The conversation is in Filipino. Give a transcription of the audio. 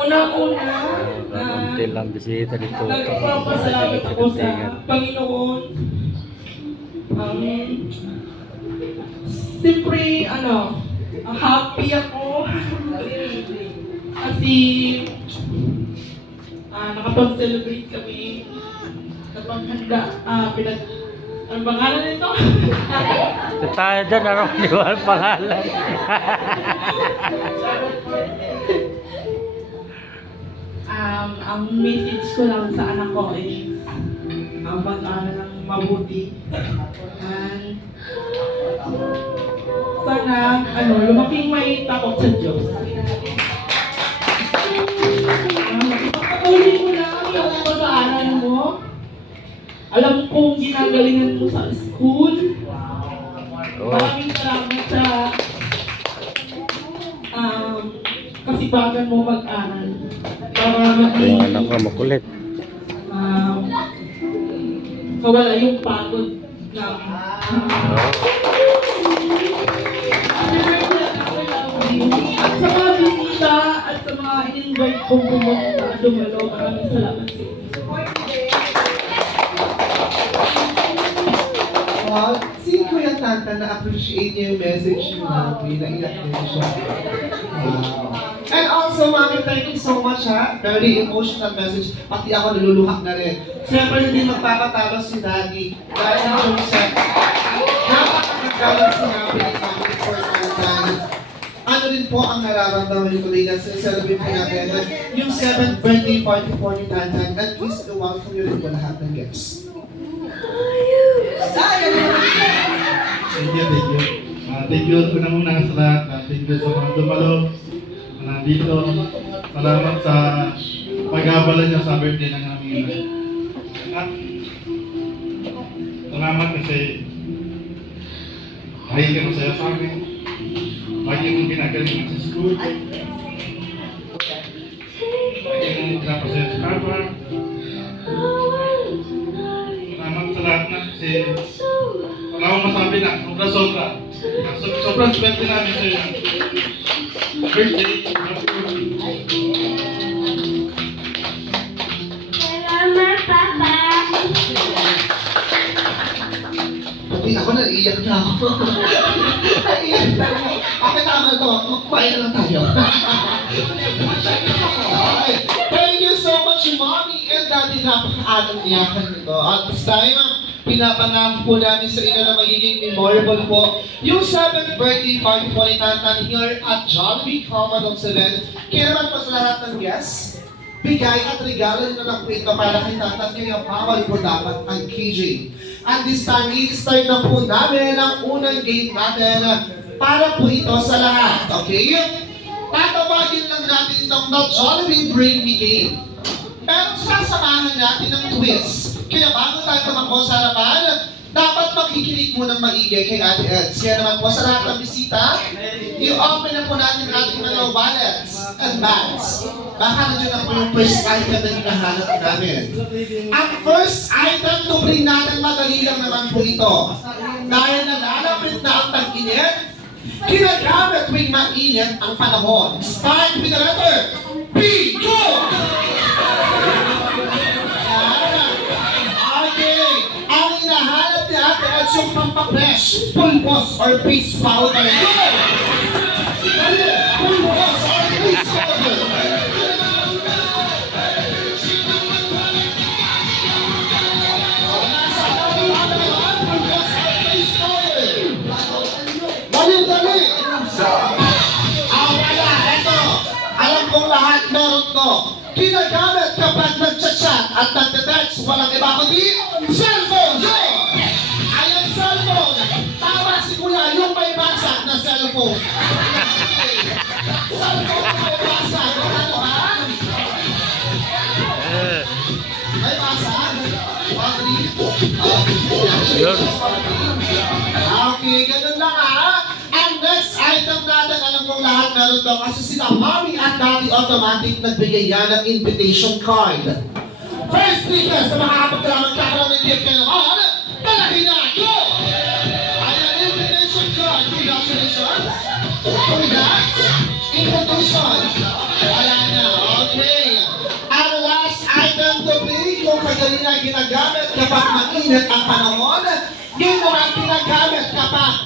Una-una, Konti lang bisita dito. nagpapasalamat ako sa Panginoon. Siyempre, happy ako. Kasi, nakapag-celebrate kami. Napaghanda, ang pangalan nito? Tayo dyan, ano? Di ba ang pangalan? Ang message ko lang sa anak ko is mag-aaral ng mabuti. And sana, lumaking may takot sa Diyos. Ipagpatuloy mo lang yung pag-aaral mo. Alam kong ginagalingan mo sa school. Maraming salamat sa kasipagan mo mag-aral. Para maging Anak ka, makulit. mawala yung pagod namin. At sa mga bisita at sa mga in-invite kong pumunta at dumalo, maraming salamat sa inyo. Si Kuya Tanta na-appreciate niya yung message ni Mami, naiyak din siya. And also, Mami, thank you so much ha. Very emotional message. Pati ako naluluhak na rin. Siyempre, hindi magpapatalo si Daddy. Dahil na Joseph. Napakagaling sinabi ni Mami for Tantan. Ano rin po ang nararamdaman niyo today na celebrate po natin yung 7th birthday party po ni Tantan. And please, welcome niyo rin po lahat ng guests. Thank you. Thank you po na muna sa lahat. Thank you sa mga dumalo na nandito. Salamat sa pag-abala niyo sa birthday ng aming ina. At salamat kasi lagi ka masaya sa amin. Lagi mong ginagalingan sa school. Lagi mong pinapasaya sa papa. Salamat sa lahat na kasi wala akong masabi na, sobra-sobra. Sobrang swerte namin sa iyo. Birthday. Salamat, Papa. Pati ako naiiyak na ako. Naiiyak na ako. Okay, tama to. Magpain na lang tayo. Okay. Thank you so much, Mommy and Daddy. Napaka-anong niyakan nito. At this time, pinapangako po namin sa inyo na magiging memorable po yung 7th birthday party po ni Tantan here at Jollibee Commodore 7. Kaya naman po sa lahat ng guests, bigay at regalo nyo lang po ito para kay Tantan. Kaya bawal po dapat ang KJ. At this time, i-start na po namin ang unang game natin para po ito sa lahat. Okay? Tatawagin lang natin itong The Jollibee Bring Me Game. Pero sasamahan natin ng twist. Kaya bago tayo tumakbo sa harapan, dapat makikinig muna ng maigi kay Ate Eds. Kaya naman po sa lahat ng bisita, i-open na po natin ating mga wallets and bags. Baka nandiyan na po yung first item na hinahanap namin. Ang first item to bring natin, madali lang naman po ito. Dahil nalalapit na ang tag-init, ginagamit tuwing mainit ang panahon. Start with the letter B. Go! Ang hinahanap ni Ate Eds yung pampapresh, pulbos or face powder. Go! Pulbos or face powder. Dali-dali! Wala, eto. Alam kong lahat meron to. Ginagamit kapag nag-chat at nag-text, walang iba kundi cellphone! Go! Ayan, cellphone! Tama si Kuya, yung may basag na cellphone. Cellphone na may basag. Ano ba? May basag? Yun. Okay, ganun lang ha. Ang next item natin, alam kong lahat meron to kasi sila Mommy at Daddy automatic nagbigay yan ng invitation card. First tickets na makakapagkala magkakaroon ng gift kayo naman, talahin na! Go! Ayan, invitation card. Congratulations! mong kagalingan ginagamit kapag mainit ang panahon, yun mo ang ginagamit kapag